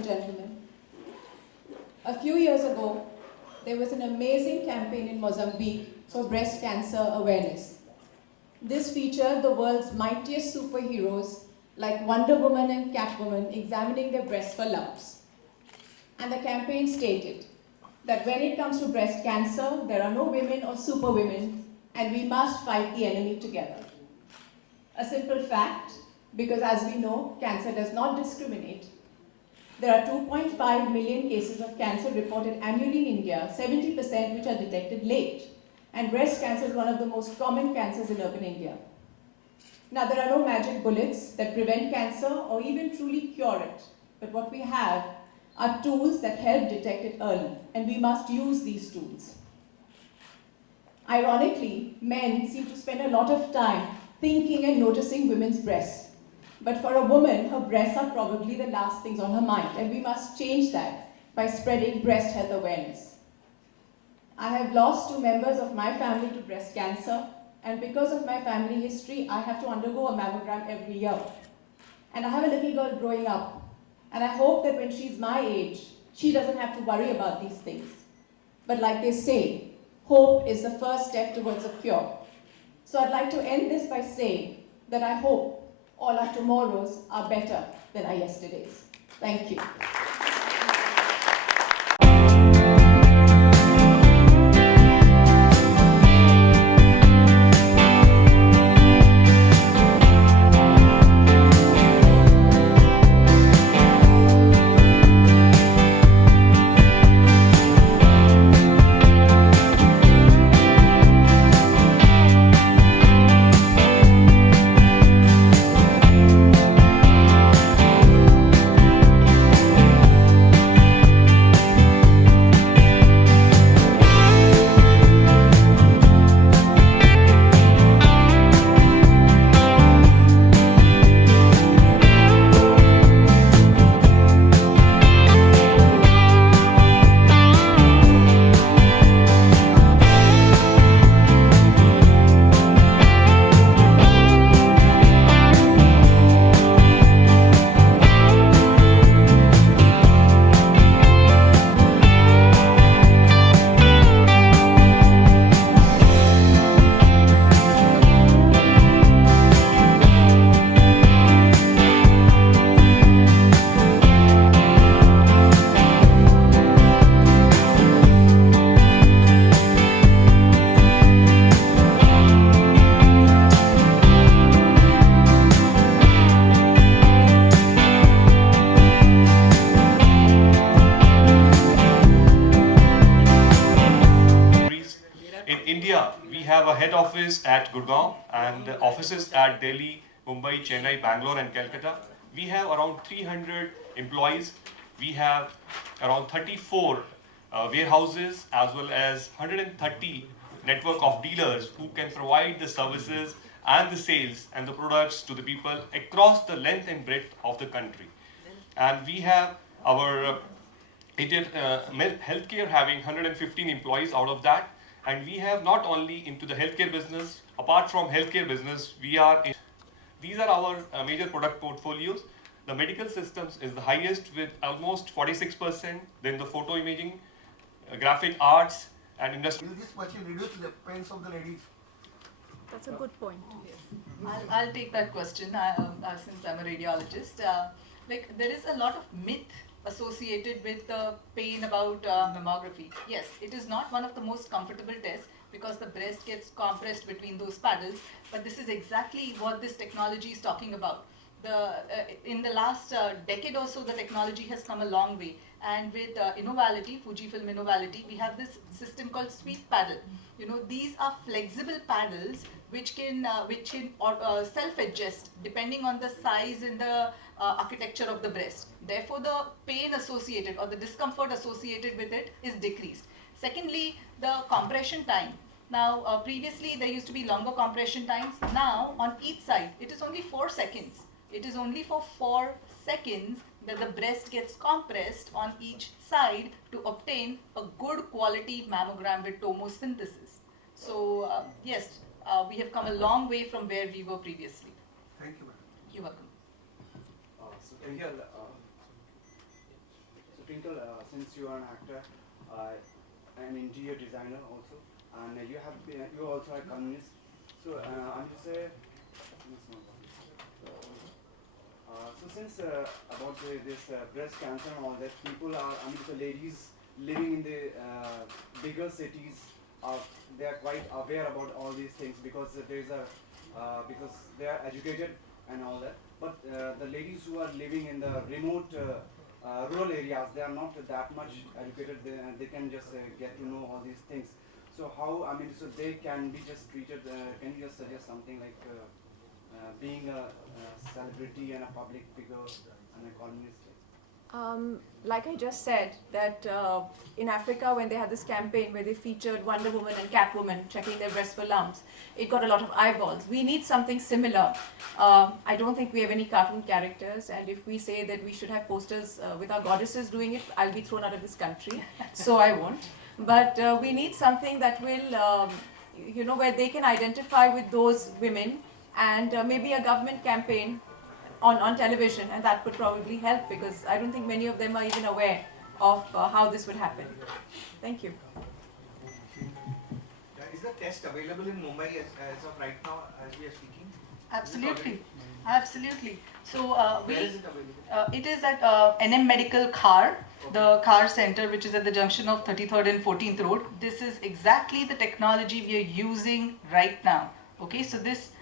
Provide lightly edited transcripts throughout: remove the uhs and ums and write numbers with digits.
and gentlemen. A few years ago, there was an amazing campaign in Mozambique for breast cancer awareness. This featured the world's mightiest superheroes like Wonder Woman and Catwoman examining their breasts for lumps. And the campaign stated that when it comes to breast cancer, there are no women or superwomen, and we must fight the enemy together. A simple fact, because as we know, cancer does not discriminate. There are 2.5 million cases of cancer reported annually in India, 70% which are detected late. And breast cancer is one of the most common cancers in urban India. Now, there are no magic bullets that prevent cancer or even truly cure it. But what we have are tools that help detect it early, and we must use these tools. Ironically, men seem to spend a lot of time thinking and noticing women's breasts. But for a woman, her breasts are probably the last things on her mind, and we must change that by spreading breast health awareness. I have lost 2 members of my family to breast cancer, and because of my family history, I have to undergo a mammogram every year. And I have a little girl growing up, and I hope that when she's my age, she doesn't have to worry about these things. But like they say, hope is the first step towards a cure. So I'd like to end this by saying that I hope all our tomorrows are better than our yesterdays. Thank you. We have a head office at Gurgaon and offices at Delhi, Mumbai, Chennai, Bangalore and Calcutta. We have around 300 employees. We have around 34 warehouses as well as 130 network of dealers who can provide the services and the sales and the products to the people across the length and breadth of the country. And we have our healthcare having 115 employees out of that. And we have not only into the healthcare business, apart from healthcare business, these are our major product portfolios. The medical systems is the highest with almost 46%, then the photo imaging, graphic arts and industry. Will this machine reduce the pains of the ladies? That's a good point. I'll take that question since I'm a radiologist. Like there is a lot of myth associated with the pain about mammography. Yes, it is not one of the most comfortable tests because the breast gets compressed between those paddles, but this is exactly what this technology is talking about. In the last decade or so, the technology has come a long way, and with Innovality, Fujifilm Innovality, we have this system called sweep paddle. You know, these are flexible paddles which can self-adjust depending on the size and the architecture of the breast. Therefore, the pain associated or the discomfort associated with it is decreased. Secondly, the compression time. Now, previously there used to be longer compression times. Now, on each side, it is only 4 seconds. It is only for 4 seconds that the breast gets compressed on each side to obtain a good quality mammogram with tomosynthesis. So, yes, we have come a long way from where we were previously. Thank you, madam. You're welcome. So in here, Twinkle, since you are an actor, an interior designer also, and you also are columnist. So I'm just say, so since about this breast cancer and all that, people are, so ladies living in the bigger cities, they are quite aware about all these things because there is a because they are educated and all that. But the ladies who are living in the remote rural areas, they are not that much educated. They can just get to know all these things. So how, so they can be just treated, can you just suggest something like being a celebrity and a public figure and a columnist? Like I just said, that in Africa, when they had this campaign where they featured Wonder Woman and Catwoman checking their breasts for lumps, it got a lot of eyeballs. We need something similar. I don't think we have any cartoon characters, and if we say that we should have posters with our goddesses doing it, I'll be thrown out of this country, so I won't. But we need something that will, where they can identify with those women, and maybe a government campaign on television, and that could probably help, because I don't think many of them are even aware of how this would happen. Thank you. Is the test available in Mumbai as of right now, as we are speaking? Absolutely, absolutely. So Where is it available? it is at NM Medical Car, the car center, which is at the junction of 33rd and 14th Road. This is exactly the technology we are using right now. Okay, so this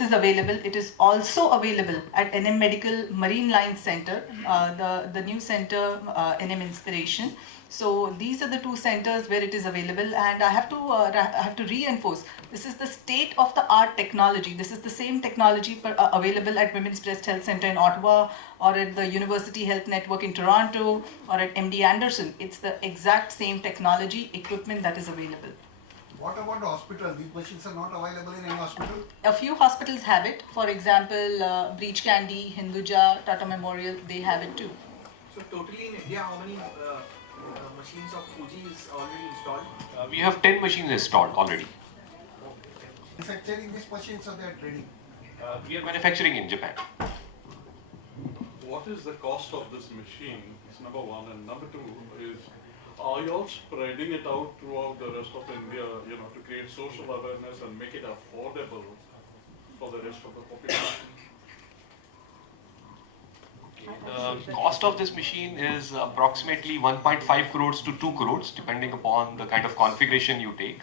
is available. It is also available at NM Medical Marine Line Center, the new center, NM Inspiration. So these are the two centers where it is available, and I have to reinforce, this is the state-of-the-art technology. This is the same technology available at Women's Breast Health Center in Ottawa, or at the University Health Network in Toronto, or at MD Anderson. It's the exact same technology, equipment that is available. What about the hospital? These machines are not available in any hospital? A few hospitals have it. For example, Breach Candy, Hinduja, Tata Memorial, they have it too. So totally in India, how many machines of Fuji is already installed? We have 10 machines installed already. Manufacturing these machines, so they are trading. We are manufacturing in Japan. What is the cost of this machine? Is number one, and number two is, are you all spreading it out throughout the rest of India, to create social awareness and make it affordable for the rest of the population? The cost of this machine is approximately 1.5 crores to 2 crores, depending upon the kind of configuration you take.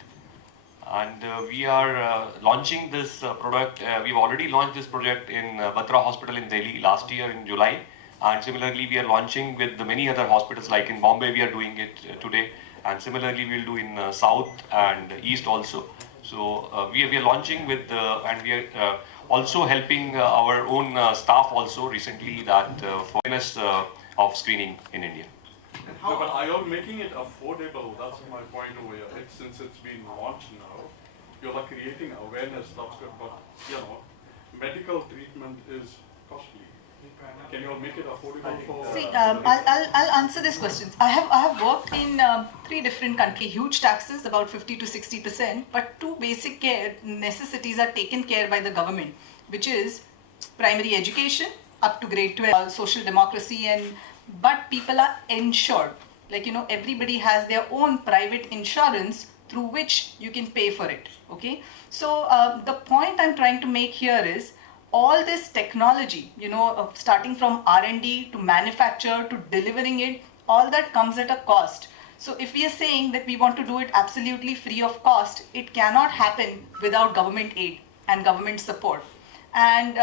And we are launching this product. We've already launched this project in Batra Hospital in Delhi last year in July. And similarly, we are launching with the many other hospitals, like in Bombay, we are doing it today. And similarly, we'll do in South and East also. So we are launching with, and we are also helping our own staff also recently that for awareness of screening in India. No, but are you all making it affordable? That's my point over here. Since it's been launched now, you're like creating awareness, that's good, but medical treatment is costly. Can you all make it affordable for? See, I'll answer these questions. I have worked in 3 different countries. Huge taxes, about 50 to 60%, but 2 basic care necessities are taken care by the government, which is primary education up to grade 12, social democracy, but people are insured. Like, everybody has their own private insurance through which you can pay for it. Okay, so the point I'm trying to make here is, all this technology, starting from R&D to manufacture to delivering it, all that comes at a cost. So if we are saying that we want to do it absolutely free of cost, it cannot happen without government aid and government support. And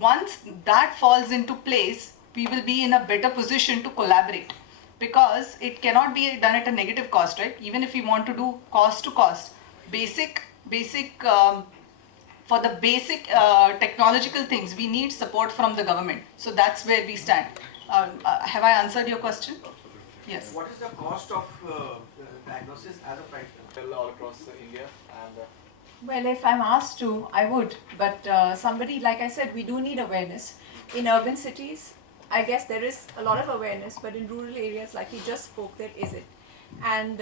once that falls into place, we will be in a better position to collaborate, because it cannot be done at a negative cost, right? Even if we want to do cost to cost, for the basic technological things, we need support from the government. So that's where we stand. Have I answered your question? Yes. What is the cost of diagnosis as of right now? All across India, and Well, if I'm asked to, I would. But somebody, like I said, we do need awareness. In urban cities, I guess there is a lot of awareness, but in rural areas, like you just spoke, there isn't. And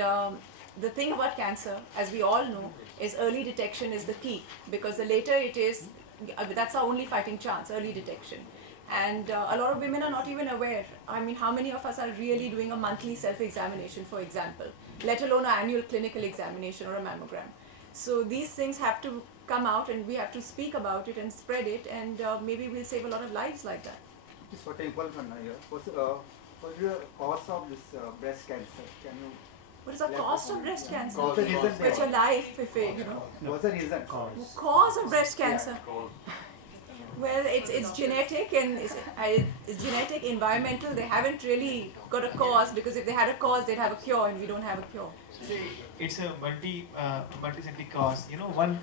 the thing about cancer, as we all know, is early detection is the key, because the later it is, that's our only fighting chance, early detection. And a lot of women are not even aware. I mean, how many of us are really doing a monthly self-examination, for example, let alone an annual clinical examination or a mammogram? So these things have to come out, and we have to speak about it and spread it, and maybe we'll save a lot of lives like that. This is for Twinkle Khanna here. What's the cause of this breast cancer? Can you? What is the cost of breast cancer? What's the reason? What's your life, if it, What's the reason? cause of breast cancer? Well, it's genetic, and it's genetic, environmental. They haven't really got a cause, because if they had a cause, they'd have a cure, and we don't have a cure. It's a multi-centric cause. One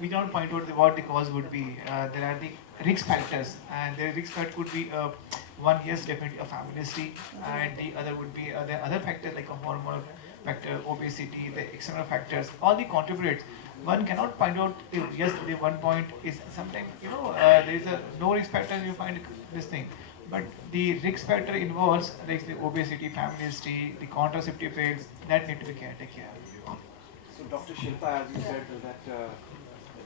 we cannot point out what the cause would be. There are the risk factors, and the risk factor could be one, yes, definitely a family history, and the other would be the other factors like a hormonal factor, obesity, the external factors, all the contribute. One cannot point out, yes, the one point is sometimes, there is a no risk factor, you find this thing. But the risk factor involves like the obesity, family history, the contraceptive pills, that need to be taken care of. So Dr. Shilpa, as you said, that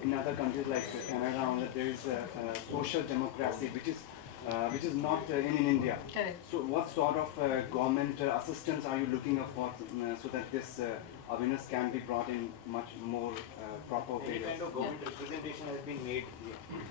in other countries like Canada, there is a social democracy which is not in India. Correct. So what sort of government assistance are you looking for so that this awareness can be brought in much more proper way? Any kind of government representation has been made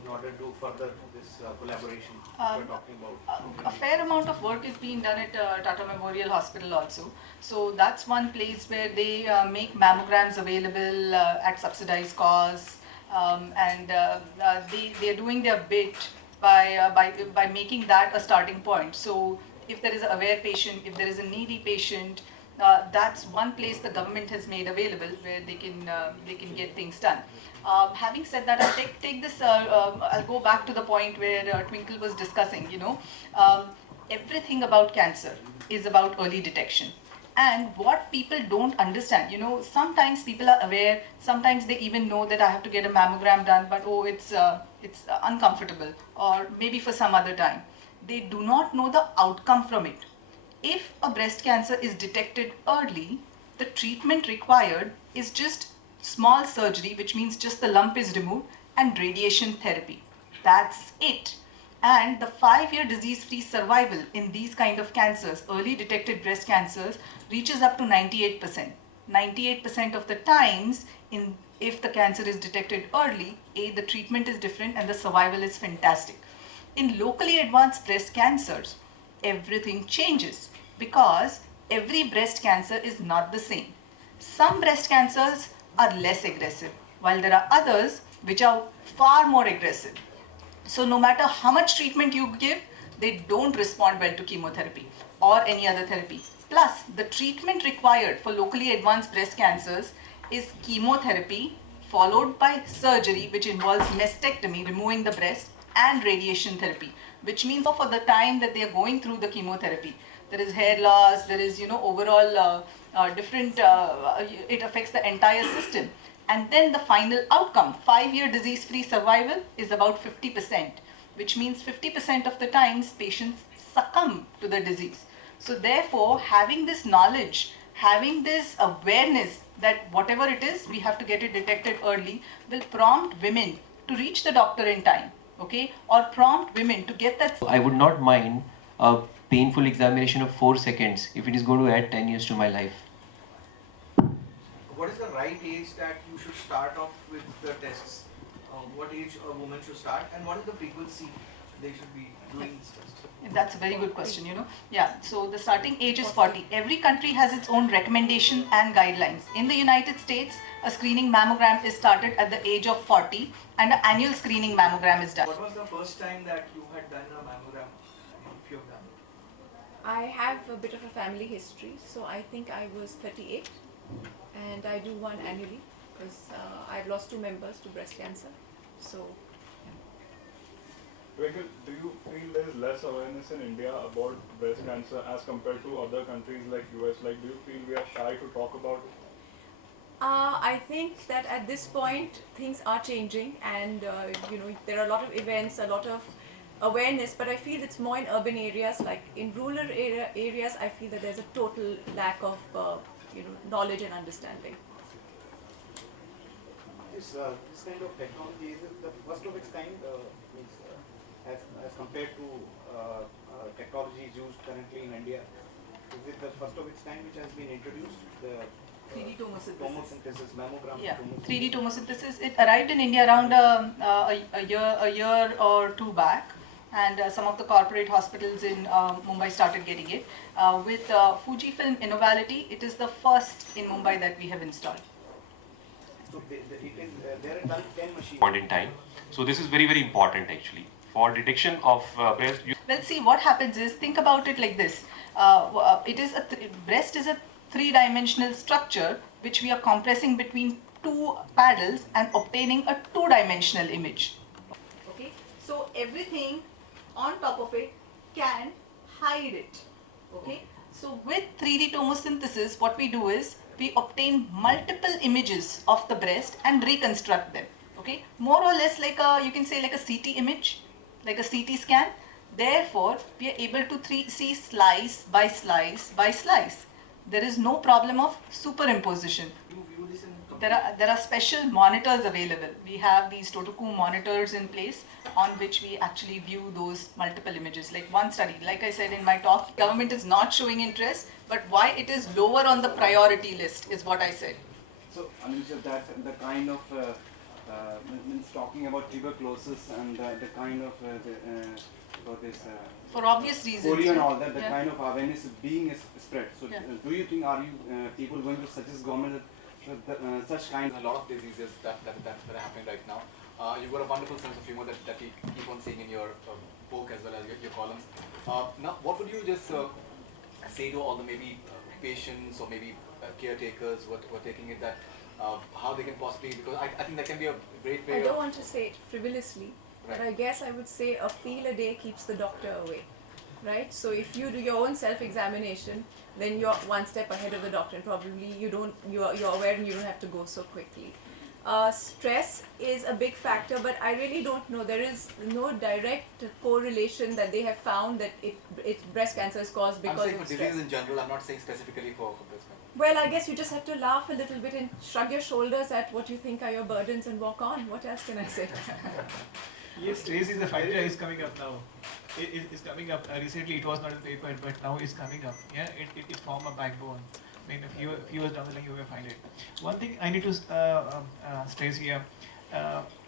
in order to further this collaboration we're talking about? A fair amount of work is being done at Tata Memorial Hospital also. So that's one place where they make mammograms available at subsidized costs, and they're doing their bit by making that a starting point. So if there is an aware patient, if there is a needy patient, that's one place the government has made available where they can get things done. Having said that, I'll take this. I'll go back to the point where Twinkle was discussing. Everything about cancer is about early detection. And what people don't understand, sometimes people are aware, sometimes they even know that I have to get a mammogram done, but oh, it's uncomfortable, or maybe for some other time. They do not know the outcome from it. If a breast cancer is detected early, the treatment required is just small surgery, which means just the lump is removed, and radiation therapy. That's it. And the 5-year disease-free survival in these kind of cancers, early detected breast cancers, reaches up to 98%. 98% of the times, if the cancer is detected early, the treatment is different and the survival is fantastic. In locally advanced breast cancers, everything changes because every breast cancer is not the same. Some breast cancers are less aggressive, while there are others which are far more aggressive. So no matter how much treatment you give, they don't respond well to chemotherapy or any other therapy. Plus, the treatment required for locally advanced breast cancers is chemotherapy followed by surgery, which involves mastectomy, removing the breast, and radiation therapy, which means for the time that they are going through the chemotherapy, there is hair loss, there is overall different, it affects the entire system. And then the final outcome, 5-year disease-free survival, is about 50%, which means 50% of the times patients succumb to the disease. So therefore, having this knowledge, having this awareness that whatever it is, we have to get it detected early, will prompt women to reach the doctor in time, okay? Or prompt women to get that. I would not mind a painful examination of 4 seconds if it is going to add 10 years to my life. What is the right age that you should start off with the tests? What age a woman should start, and what is the frequency they should be doing this test? That's a very good question, Yeah, so the starting age is 40. Every country has its own recommendation and guidelines. In the United States, a screening mammogram is started at the age of 40 and an annual screening mammogram is done. What was the first time that you had done a mammogram, if you have done it? I have a bit of a family history, so I think I was 38, and I do one annually because I've lost 2 members to breast cancer. So. Twinkle, do you feel there is less awareness in India about breast cancer as compared to other countries like US? Like, do you feel we are shy to talk about it? I think that at this point things are changing, and there are a lot of events, a lot of awareness, but I feel it's more in urban areas. Like in rural areas, I feel that there's a total lack of knowledge and understanding. This kind of technology is the first of its kind. as compared to technologies used currently in India? Is it the first of its kind which has been introduced? The 3D tomosynthesis, mammogram Yeah, tomosynthesis. 3D tomosynthesis. It arrived in India around a year or two back, and some of the corporate hospitals in Mumbai started getting it. With Fujifilm Innovality, it is the first in Mumbai that we have installed. So there are 10 machines. Point in time. So this is very, very important actually. For detection of breast. Well, see, what happens is, think about it like this. Breast is a three-dimensional structure which we are compressing between two paddles and obtaining a two-dimensional image. Okay, so everything on top of it can hide it. Okay, so with 3D tomosynthesis, what we do is we obtain multiple images of the breast and reconstruct them. Okay, more or less like you can say like a CT image, like a CT scan. Therefore, we are able to see slice by slice by slice. There is no problem of superimposition. There are special monitors available. We have these Totoku monitors in place on which we actually view those multiple images. Like one study, like I said in my talk, government is not showing interest, but why it is lower on the priority list is what I said. So, I mean, so that the kind of means talking about tuberculosis and the kind of about this for obvious reasons, polio and all that, the yeah. kind of awareness being spread. So, Yeah. Do you think, are you people going to suggest government that such kind? A lot of diseases that are happening right now. You've got a wonderful sense of humor that you keep on saying in your book as well as your columns. Now, what would you just say to all the maybe patients or maybe caretakers who are taking it, that how they can possibly, because I think that can be a great way I don't want to say it frivolously, but I guess I would say a feel a day keeps the doctor away, right? So if you do your own self-examination, then you're one step ahead of the doctor, and probably you're aware and you don't have to go so quickly. Stress is a big factor, but I really don't know. There is no direct correlation that they have found that breast cancer is caused because I'm saying of for stress. diseases in general, I'm not saying specifically for breast cancer. Well, I guess you just have to laugh a little bit and shrug your shoulders at what you think are your burdens and walk on. What else can I say? Yes, stress is a factor is coming up now. It is coming up. Recently it was not in the paper, but now it's coming up. Yeah, it form a backbone. I mean, a few years down the line you will find it. One thing I need to stress here,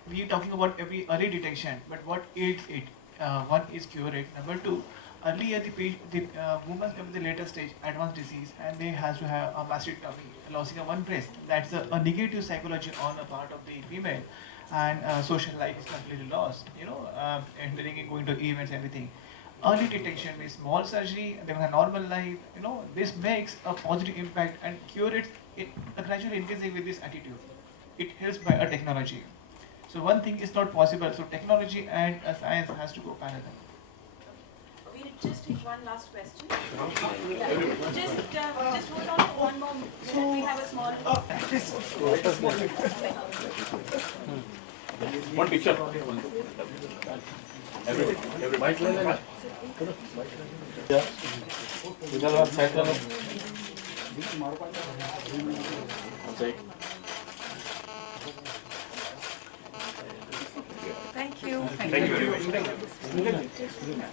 we are talking about every early detection, but what is it? One is cure it. Number two, earlier the women come in the later stage, advanced disease, and they has to have a mastectomy, losing of one breast. That's a negative psychology on the part of the female, and social life is completely lost. You know, entering and going to events, everything. Early detection means small surgery, they have a normal life. You know, this makes a positive impact, and cure it gradually increasing with this attitude. It helps by a technology. So one thing is not possible. So technology and science has to go parallel. We'll just take one last question. Yeah. Just hold on for one more minute. We have a small. One picture. Yeah. Thank you. Thank you very much.